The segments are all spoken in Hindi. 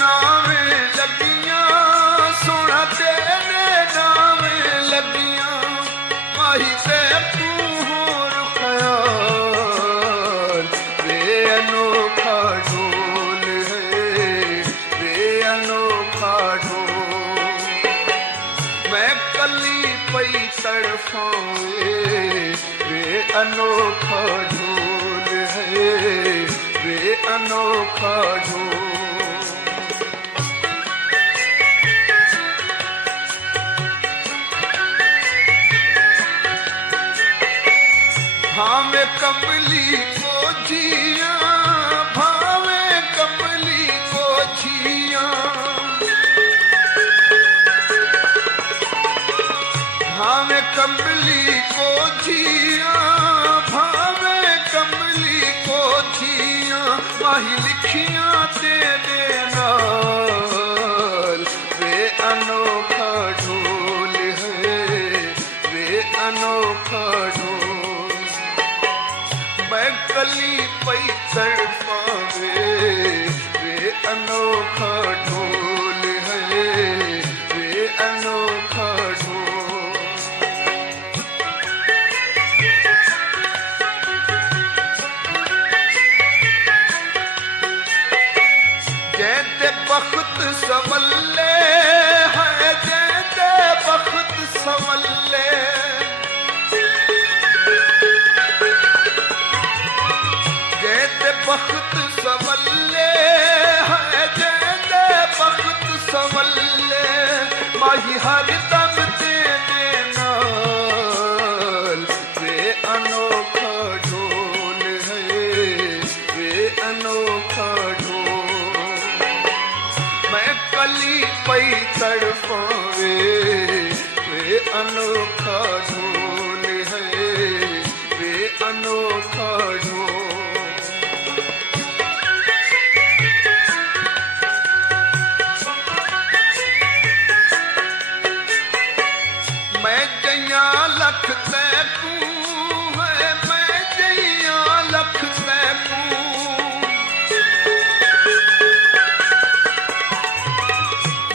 नाम लगियां सोना तेरे नाम लगियां माही से तू होर ख्याल वे अनोखा ढोल है वे अनोखा ढोल मैं कली पई तड़फावे वे अनोखा ढोल है वे अनोखा ढोल भावे कमली को जिया भावे कमली को जिया भावे कमली को जिया भावे कमली को जिया माही लिखियां तेरे नाल वे अनोखा ढोल है वे अनोखा ढोल मैं कली पई तड़पावे वे अनोखा ढोल है वे अनोखा ढोल जैते बख्त संवल्ले है जैते बख्त संवल्ले जैते बख्त संवल्ले है जैते बख्त संवल्ले माही हर दम तेरे नाल वे अनोखा ढोल है वे अनोखा ढोल मैं कली पई तड़पावे वे अनोखा ढोल है वे अनोखा ढोल मैं जैया लख तैकू है मैं जैया लख तैकू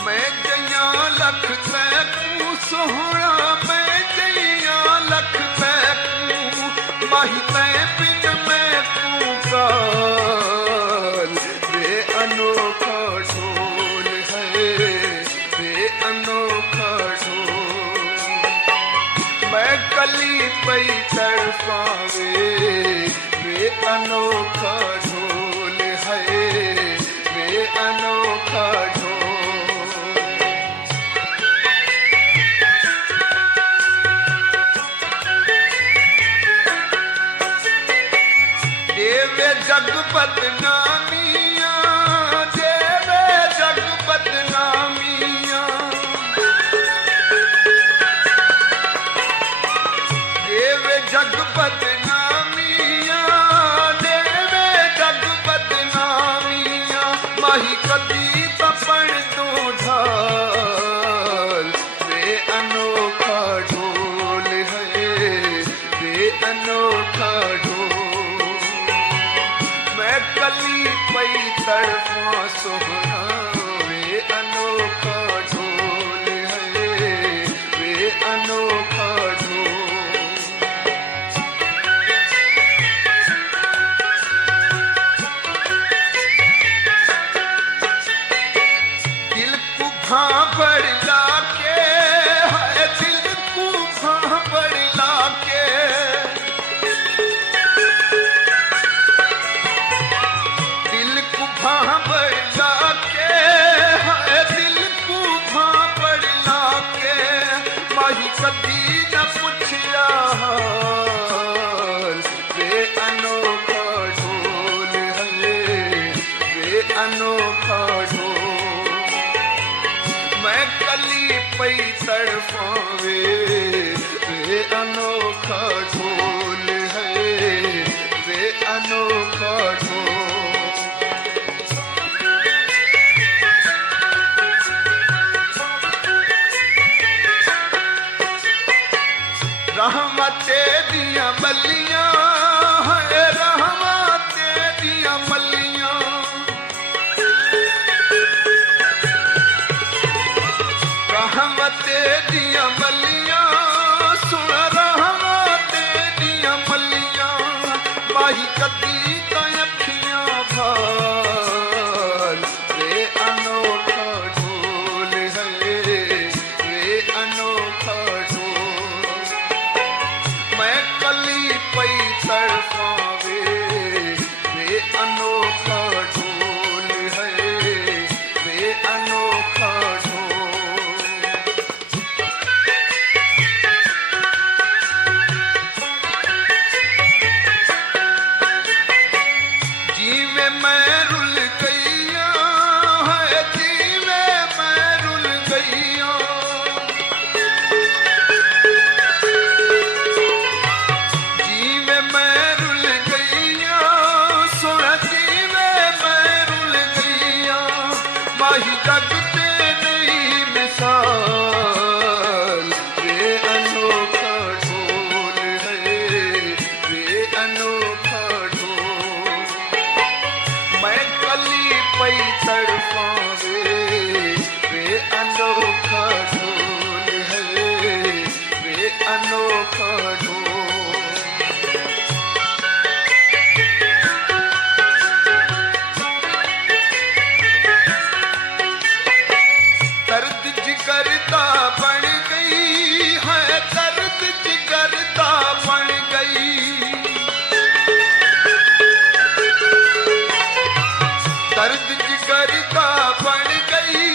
मैं जैया लख तैकू सोहना मैं जैया लख तैकू माही तै बिन मैं तू काल वे अनोखा ढोल है वे अनोखा ढोल मैं कली पई तड़पावे वे अनोखा ढोल है वे अनोखा ढोल देवे जग बदनामियां देवे जग बदनामियां देवे जग बदनामियां देवे जग बदनामियां माही कदी तपण तो ढाल वे अनोखा ढोल है वे अनोखा ढोल मैं कली पई तड़फा सोहना वे अनोखा ढोल है वे अनोखा ढोल दिल को भांपड़ लाके है दिल को भांपड़ लाके दिल को भांपड़ लाके है दिल को भांपड़ लाके माही कदी न पुछया हाल वे अनोखा ढोल है वे अनोखा ढोल मैं कली पई तड़पावे वे अनोखा ढोल है वे अनोखा ढोल रहमते दिया मलियां है रहमते दिया मलियां माही कदी तो अखियां भाल वे अनोखा ढोल है वे अनोखा ढोल मैं कली पई तड़पावे वे अनोखा ढोल है वे अनोखा माही जगते नहीं मिसाल वे अनोखा ढोल है वे अनोखा ढोल मैं कली पई तड़पावे वे अनोखा ढोल है वे अनोखा ढोल जिगरदा बन गई है दर्द जिगरदा बन गई दर्द जिगरदा बन गई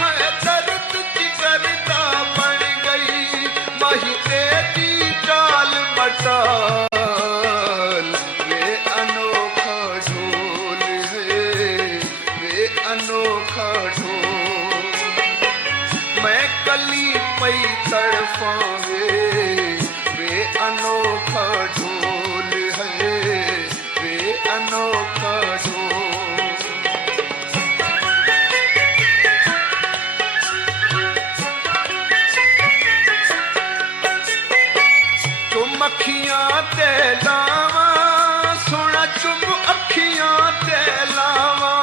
है दर्द जिगरदा बन गई माही तेरी चाल मटाल वे अनोखा ढोल है वे अनोखा ढोल मैं कली पई तड़पावे वे अनोखा ढोल है वे अनोखा ढोल चुम अखियां ते लावा सोना चुम अखियां ते लावा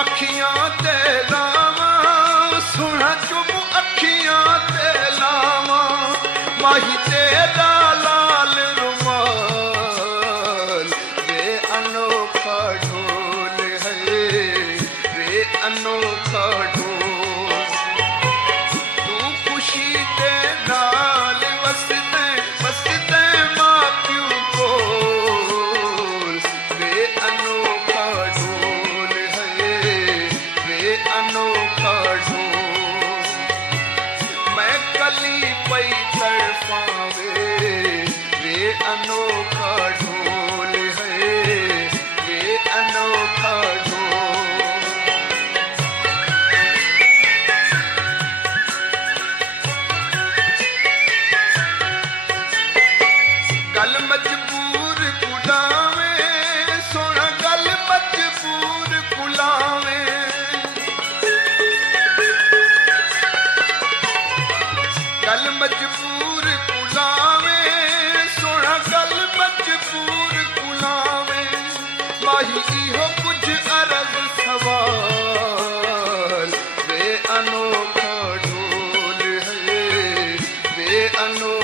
अखियां ते लावा सोना चुम अखियां ते लावा माही तेरा लाल रुमाल वे अनोखा ढोल है वे अनोखा ढोल तू खुशी दे नाल वसते मां प्यू कोल वे अनोखा ढोल अनोखा ढोल मैं कली पई तड़पावे वे अनोखा ढोल है वे अनोखा ढोल गल मजबूर कुलावे सोना गल मजबूर कुलावे गल मजबूर कुलावे सोना गल मजबूर कुलावे माही इहो कुछ अरज सवाल वे अनोखा ढोल है वे अनोखा